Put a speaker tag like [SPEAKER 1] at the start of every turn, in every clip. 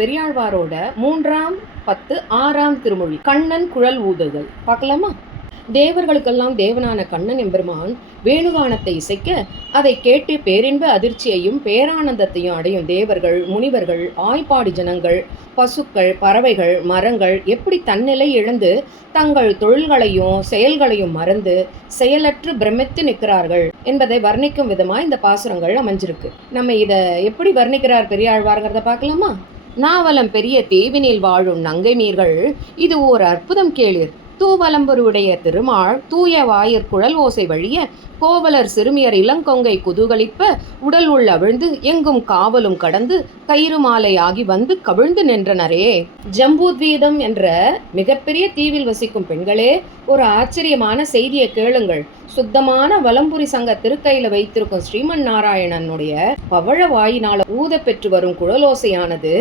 [SPEAKER 1] பெரியாழ்வாரோட மூன்றாம் பத்து ஆறாம் திருமொழி கண்ணன் குழல் ஊதுதல். பார்க்கலாமா? தேவர்களுக்கெல்லாம் தேவனான கண்ணன் எம்பெருமான் வேணுகானத்தை இசைக்க அதை கேட்டு பேரின்ப அதிர்ச்சியையும் பேரானந்தத்தையும் அடையும் தேவர்கள் முனிவர்கள் ஆய்ப்பாடி ஜனங்கள் பசுக்கள் பறவைகள் மரங்கள் எப்படி தன்னிலை இழந்து தங்கள் தொழில்களையும் செயல்களையும் மறந்து செயலற்று பிரமித்து நிற்கிறார்கள் என்பதை வர்ணிக்கும் விதமாக இந்த பாசுரங்கள் அமைஞ்சிருக்கு. நம்ம இதை எப்படி வர்ணிக்கிறார் பெரியாழ்வார்ங்கிறத பார்க்கலாமா? நாவலம் பெரிய தீவினில் வாழும் நங்கை மீர்கள் இது ஓர் அற்புதம் கேளீர். தூவலம்பருடைய திருமால் தூய வாயிற்குழல் ஓசை வழிய கோவலர் சிறுமியர் இளங்கொங்கை குதூகலிப்ப உடல் உள்ள அவிழ்ந்து எங்கும் காவலும் கடந்து கயிறு மாலை ஆகி வந்து கவிழ்ந்து நின்றனரே. ஜம்பூத்வீதம் என்ற மிகப்பெரிய தீவில் வசிக்கும் பெண்களே ஒரு ஆச்சரியமான செய்தியை கேளுங்கள். சுத்தமான வலம்புரி சங்க திருக்கையில வைத்திருக்கும் ஸ்ரீமன் நாராயணனுடைய பவழ வாயினால ஊத பெற்று வரும் குழலோசையானது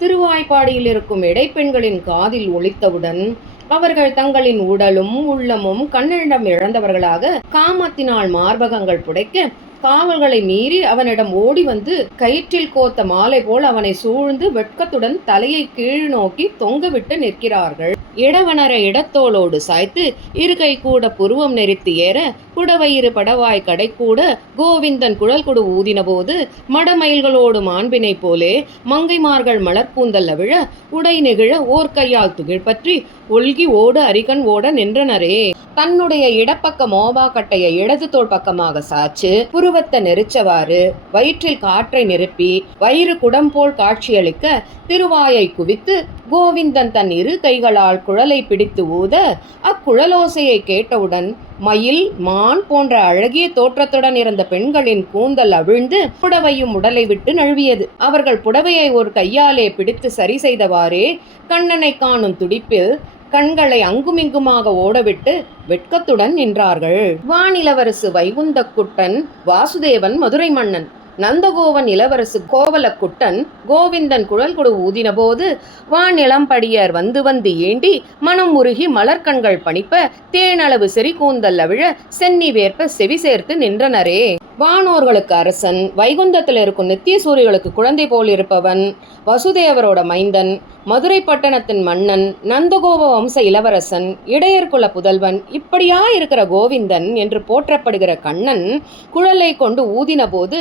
[SPEAKER 1] திருவாய்ப்பாடியில் இருக்கும் இடைப்பெண்களின் காதில் ஒழித்தவுடன் அவர்கள் தங்களின் உடலும் உள்ளமும் கண்ணனிடம் இழந்தவர்களாக காமத்தினால் மார்பகங்கள் புடைக்க காவல்களை மீறி அவனிடம் ஓடி வந்து கயிற்றில் கோத்த மாலை போல் அவனை சூழ்ந்து வெட்கத்துடன் தலையை கீழ் நோக்கி தொங்கவிட்டு நிற்கிறார்கள். இடவனர இடத்தோளோடு சாய்த்து இருகை கூட புருவம் நெறித்து ஏற குடவயிறு படவாய் கடை கூட கோவிந்தன் குழல் கொடு ஊதினபோது மடமயில்களோடு மாண்பினை போலே மங்கைமார்கள் மலர்பூந்தல் அவிழ உடை நெகிழ ஓர் கையால் துகிழ்பற்றி பற்றி ஒல்கி ஓடு அரிகன் ஓட நின்றனரே. தன்னுடைய இடப்பக்க மோபா கட்டையை இடது தோல் பக்கமாக சாச்சு புருவத்தை நெரிச்சவாறு வயிற்றில் காற்றை நிரப்பி வயிறு குடம் போல் காட்சியளிக்க திருவாயை குவித்து கோவிந்தன் தன் இரு கைகளால் குழலை பிடித்து ஊத அக்குழலோசையை கேட்டவுடன் மயில் மான் போன்ற அழகிய தோற்றத்துடன் இருந்த பெண்களின் கூந்தல் அவிழ்ந்து புடவையும் உடலை விட்டு நழுவியது. அவர்கள் புடவையை ஒரு கையாலே பிடித்து சரி செய்தவாறே கண்ணனை காணும் துடிப்பில் கண்களை அங்குமிங்குமாக ஓடவிட்டு வெட்கத்துடன் நின்றார்கள். வானிலவரசு வைகுந்தக்குட்டன் வாசுதேவன் மதுரை மன்னன். நந்தகோவன் இளவரசு கோவலக்குட்டன் கோவிந்தன் குழல் கொடு ஊதினபோது வானிளம்படியர் வந்து வந்து ஏண்டி மனம் உருகி மலர்கண்கள் பணிப்ப தேனளவு செறி கூந்தல் அவிழ சென்னி வேர்ப்ப செவி சேர்த்து நின்றனரே. வானோர்களுக்கு அரசன் வைகுந்தத்தில் இருக்கும் நித்திய சூரியர்களுக்கு குழந்தை போல் இருப்பவன் வசுதேவரோட மைந்தன் மதுரை பட்டணத்தின் மன்னன் நந்தகோப வம்ச இளவரசன் இடையர்குல புதல்வன் இப்படியா இருக்கிற கோவிந்தன் என்று போற்றப்படுகிற கண்ணன் குழலை கொண்டு ஊதின போது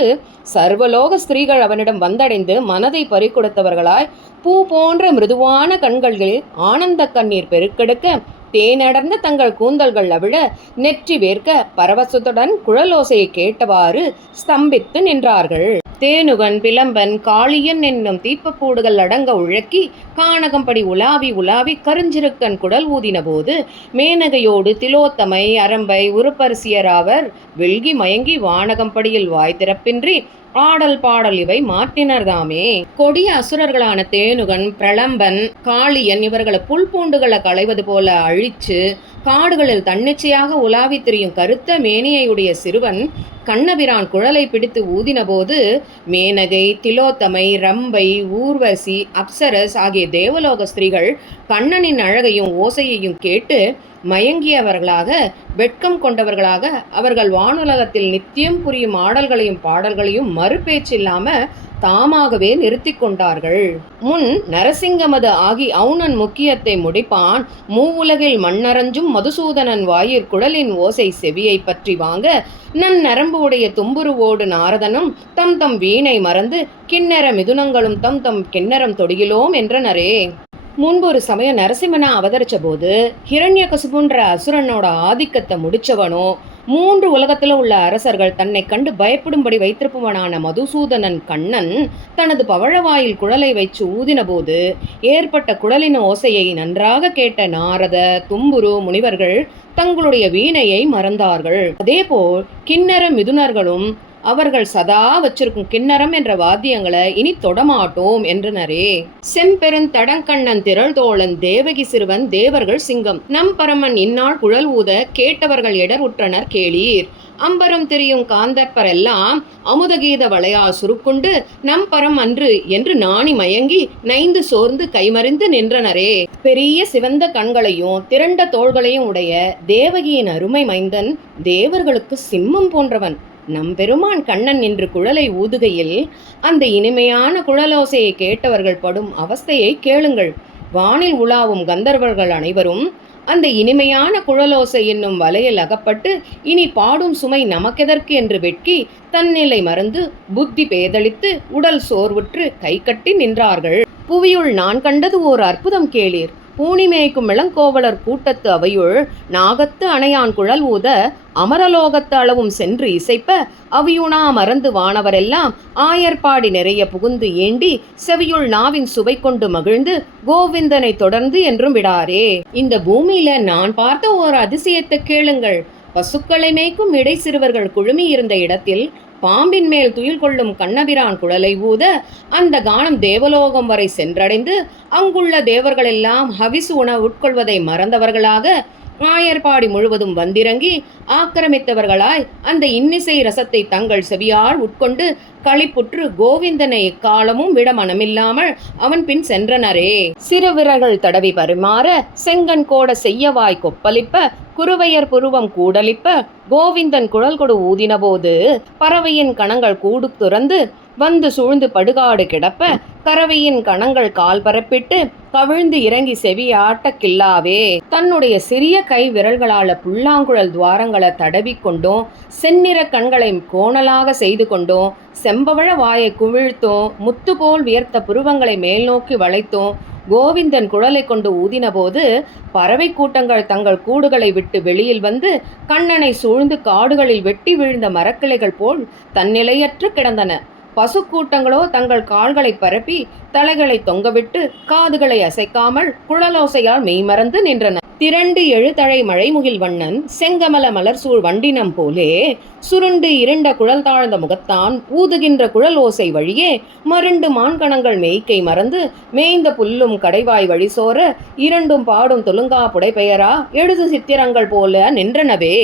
[SPEAKER 1] சர்வலோக ஸ்திரீகள் அவனிடம் வந்தடைந்து மனதை பறிக்கொடுத்தவர்களாய் பூ போன்ற மிருதுவான கண்களில் ஆனந்த கண்ணீர் பெருக்கெடுக்க தேனடர்ந்த தங்கள் கூந்தல்கள் அவிழ நெற்றி வேர்க்க பரவசத்துடன் குழலோசையை கேட்டவாறு ஸ்தம்பித்து நின்றார்கள். தேனுகன் பிலம்பன் காளியன் என்னும் தீப்பக்கூடுகள் அடங்க உழக்கி கானகம்படி உலாவி உலாவி கருஞ்சிருக்கன் குடல் ஊதின போது மேனகையோடு திலோத்தமை அரம்பை உருப்பரசியராவர் வெல்கி மயங்கி வானகம்படியில் வாய் திறப்பின்றி ஆடல் பாடல் இவை மாற்றினர்தாமே. கொடிய அசுரர்களான தேனுகன் பிரளம்பன் காளியன் இவர்களை புல் பூண்டுகளை களைவது போல அழிச்சு காடுகளில் தன்னிச்சையாக உலாவி திரியும் கருத்த மேனியையுடைய சிறுவன் கண்ணபிரான் குழலை பிடித்து ஊதினபோது மேனகை திலோத்தமை ரம்பை ஊர்வசி அப்சரஸ் ஆகிய தேவலோக ஸ்திரீகள் கண்ணனின் அழகையும் ஓசையையும் கேட்டு மயங்கியவர்களாக வெட்கம் கொண்டவர்களாக அவர்கள் வானுலகத்தில் நித்தியம் புரியும் ஆடல்களையும் பாடல்களையும் மறுபேச்சில்லாமல் தாமாகவே நிறுத்தி கொண்டார்கள். முன் நரசிங்கமது ஆகி அவுணன் முக்கியத்தை முடிப்பான். மூவுலகில் மண்ணறஞ்சும் மதுசூதனன் வாயிற் குழலின் ஓசை செவியை பற்றி வாங்க நன் நரம்பு உடைய தும்புருவோடு நாரதனும் தம் தம் வீணை மறந்து கிண்ணற மிதுனங்களும் தம் தம் கிண்ணறம் தொடுகிலோம் என்றனரே. முன்பு ஒரு சமயம் நரசிம்மனா அவதரிச்ச போது ஹிரண்யகசுபுன்ற அசுரனோட ஆதிக்கத்தை முடிச்சவனோ மூன்று உலகத்தில் உள்ள அரசர்கள் தன்னை கண்டு பயப்படும்படி வைத்திருப்பவனான மதுசூதனன் கண்ணன் தனது பவழவாயில் குழலை வைத்து ஊதினபோது ஏற்பட்ட குழலின் ஓசையை நன்றாக கேட்ட நாரத தும்புரு முனிவர்கள் தங்களுடைய வீணையை மறந்தார்கள். அதேபோல் கிண்ணற மிதுனர்களும் அவர்கள் சதா வச்சிருக்கும் கிண்ணறம் என்ற வாத்தியங்களை இனி தொடமாட்டோம் என்றனரே. செம்பெருந் தடங்கண்ணன் திரள் தோழன் தேவகி சிறுவன் தேவர்கள் சிங்கம். நம் பரமன் இந்நாள் குழல் ஊத கேட்டவர்கள் இடர் உற்றனர் கேளீர். அம்பரம் தெரியும் காந்தற்பர் எல்லாம் அமுதகீத வளையா சுருக்குண்டு நம் பரம் அன்று என்று நாணி மயங்கி நைந்து சோர்ந்து கைமறிந்து நின்றனரே. பெரிய சிவந்த கண்களையும் திரண்ட தோள்களையும் உடைய தேவகியின் அருமை மைந்தன் தேவர்களுக்கு சிம்மம் போன்றவன். நம்பெருமான் கண்ணன் என்று குழலை ஊதுகையில் அந்த இனிமையான குழலோசையை கேட்டவர்கள் படும் அவஸ்தையை கேளுங்கள். வானில் உலாவும் கந்தர்வர்கள் அனைவரும் அந்த இனிமையான குழலோசை என்னும் வலையில் அகப்பட்டு இனி பாடும் சுமை நமக்கெதற்கு என்று வெட்கி தன்னிலை மறந்து புத்தி பேதளித்து உடல் சோர்வுற்று கை கட்டி நின்றார்கள். புவியுள் நான் கண்டது ஓர் அற்புதம் கேளீர். பூணிமேய்க்கும் இளங்கோவலர் கூட்டத்து அவையுள் நாகத்து அணையான் குழல் ஊத அமரலோகத்து அளவும் சென்று இசைப்ப அவியுணா மறந்து வானவரெல்லாம் ஆயர்பாடி நிறைய புகுந்து ஏண்டி செவியுள் நாவின் சுவை கொண்டு மகிழ்ந்து கோவிந்தனை தொடர்ந்து என்றும் விடாரே. இந்த பூமியில நான் பார்த்த ஓர் அதிசயத்தை கேளுங்கள். பசுக்களை மேய்க்கும் இடை சிறுவர்கள் குழுமி இருந்த இடத்தில் பாம்பின் மேல் துயில் கொள்ளும் கண்ணபிரான் குழலை ஊத அந்த கானம் தேவலோகம் வரை சென்றடைந்து அங்குள்ள தேவர்களெல்லாம் ஹவிசு உணவு உட்கொள்வதை மறந்தவர்களாக ஆயர்பாடி முழுவதும் வந்திறங்கி ஆக்கிரமித்தவர்களாய் அந்த இன்னிசை ரசத்தை தங்கள் செவியால் உட்கொண்டு களிப்புற்று கோவிந்தனை காலமும் விட மனமில்லாமல் அவன் பின் சென்றனரே. சிறுவிரர்கள் தடவி பரிமாற செங்கன் கோட செய்யவாய் கொப்பளிப்ப குருவையர் புருவம் கூடலிப்ப கோவிந்தன் குழல் கொடு ஊதினபோது பறவையின் கணங்கள் கூடு துறந்து வந்து சூழ்ந்து படுகாடு கிடப்ப கறவையின் கணங்கள் கால் பரப்பிட்டு கவிழ்ந்து இறங்கி செவியாட்ட கில்லாவே தன்னுடைய சிறிய கை விரல்களால புல்லாங்குழல் துவாரங்களை தடவிக்கொண்டும் செந்நிற கண்களை கோணலாக செய்து கொண்டும் செம்பவழ வாயை குவிழ்த்தும் முத்து போல் வியர்த்த புருவங்களை மேல் நோக்கி கோவிந்தன் குழலை கொண்டு ஊதினபோது பறவை கூட்டங்கள் தங்கள் கூடுகளை விட்டு வெளியில் வந்து கண்ணனை சூழ்ந்து காடுகளில் வெட்டி விழுந்த மரக்கிளைகள் போல் தன்னிலையற்று கிடந்தன. பசுக்கூட்டங்களோ தங்கள் கால்களை பரப்பி தலைகளை தொங்கவிட்டு காதுகளை அசைக்காமல் குழலோசையால் மெய்மறந்து நின்றன. திரண்டு எழுதழை மழைமுகில் வண்ணன் செங்கமல மலர் சூழ் வண்டினம் போலே சுருண்டு இருண்ட குழல் தாழ்ந்த முகத்தான் ஊதுகின்ற குழல் ஓசை வழியே மருண்டு மான்கணங்கள் மேய்க்கை மறந்து மேய்ந்த புல்லும் கடைவாய் வழி சோர இரண்டும் பாடும் தொலுங்கா புடைபெயரா எழுது சித்திரங்கள் போல நின்றனவே.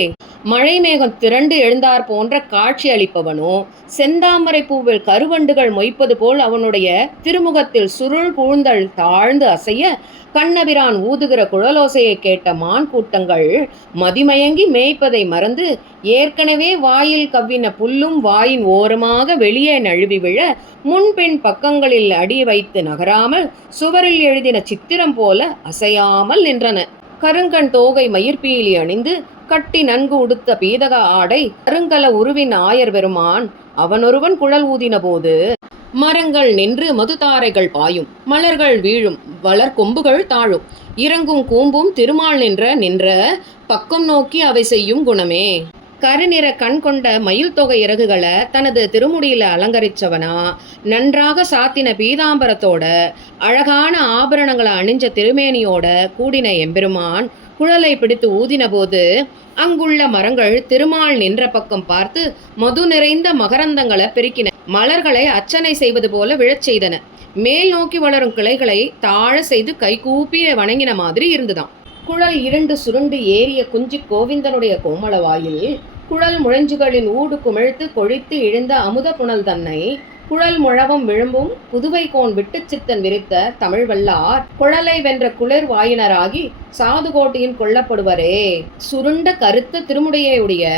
[SPEAKER 1] மழை மேகம் திரண்டு எழுந்தார் போன்ற காட்சி அளிப்பவனோ செந்தாமரை பூவில் கருவண்டுகள் மொய்ப்பது போல் அவனுடைய திருமுகத்தில் சுருள் பூழ்ந்தல் தாழ்ந்து அசைய கண்ணபிரான் ஊதுகிற குழலோசையை கேட்ட மான் கூட்டங்கள் மதிமயங்கி மேய்ப்பதை மறந்து ஏற்கனவே வாயில் கவ்வின புல்லும் வாயின் ஓரமாக வெளியே நழுவி விழ முன்பின் பக்கங்களில் அடி வைத்து நகராமல் சுவரில் எழுதின சித்திரம் போல அசையாமல் நின்றன. கருங்கண் தோகை மயிர்பீலி அணிந்து கட்டி நன்கு உடுத்த பீதக ஆடை கருங்கல உருவின் ஆயர் பெருமான். அவனொருவன் குழல் ஊதின போது மரங்கள் நின்று மதுதாரைகள் பாயும். மலர்கள் வீழும் வளர் கொம்புகள் தாழும். இறங்கும் கூம்பும் திருமால் நின்ற நின்ற பக்கம் நோக்கி அவை செய்யும் குணமே. கருநிற கண் கொண்ட மயில் தொகை இறகுகளை தனது திருமுடியில அலங்கரிச்சவனா. நன்றாக சாத்தின பீதாம்பரத்தோட அழகான ஆபரணங்களை அணிஞ்ச திருமேனியோட கூடின எம்பெருமான். குழலை பிடித்து ஊதினபோது அங்குள்ள மரங்கள் திருமால் நின்ற பக்கம் பார்த்து மது நிறைந்த மகரந்தங்களை பெருக்கின. மலர்களை அர்ச்சனை செய்வது போல விழச் செய்தன. மேல் நோக்கி வளரும் கிளைகளை தாழ செய்து கைகூப்பி வணங்கின மாதிரி இருந்துதான் குழல் இரண்டு சுருண்டு ஏறிய குஞ்சு கோவிந்தனுடைய கோமள வாயில் குழல் முழஞ்சுகளின் ஊடு குமிழ்த்து கொழித்து இழுந்த அமுத புனல் தன்னை குழல் முழவும் விழும்பும் புதுவை கோன் விட்டுச் சித்தன் விரித்த தமிழ் வல்லார். குழலை வென்ற குளிர் வாயினராகி சாதுகோட்டியின் கொல்லப்படுவரே. சுருண்ட கருத்த திருமுடியுடைய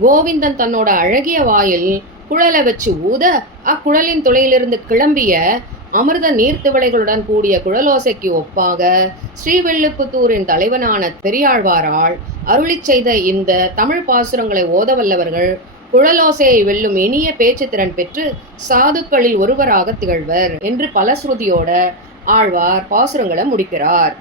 [SPEAKER 1] கோவிந்தன் தன்னோட அழகிய வாயில் குழலை வச்சு ஊத அக்குழலின் துளையிலிருந்து கிளம்பிய அமிர்த நீர்த்திவளைகளுடன் கூடிய குழலோசைக்கு ஒப்பாக ஸ்ரீவில்லிபுத்தூரின் தலைவனான பெரியாழ்வாரால் அருளிச் செய்த இந்த தமிழ் பாசுரங்களை ஓதவல்லவர்கள் குழலோசையை வெல்லும் இனிய பேச்சு திறன் பெற்று சாதுக்களில் ஒருவராக திகழ்வர் என்று பலஸ்ருதியோட ஆழ்வார் பாசுரங்களை முடிக்கிறார்.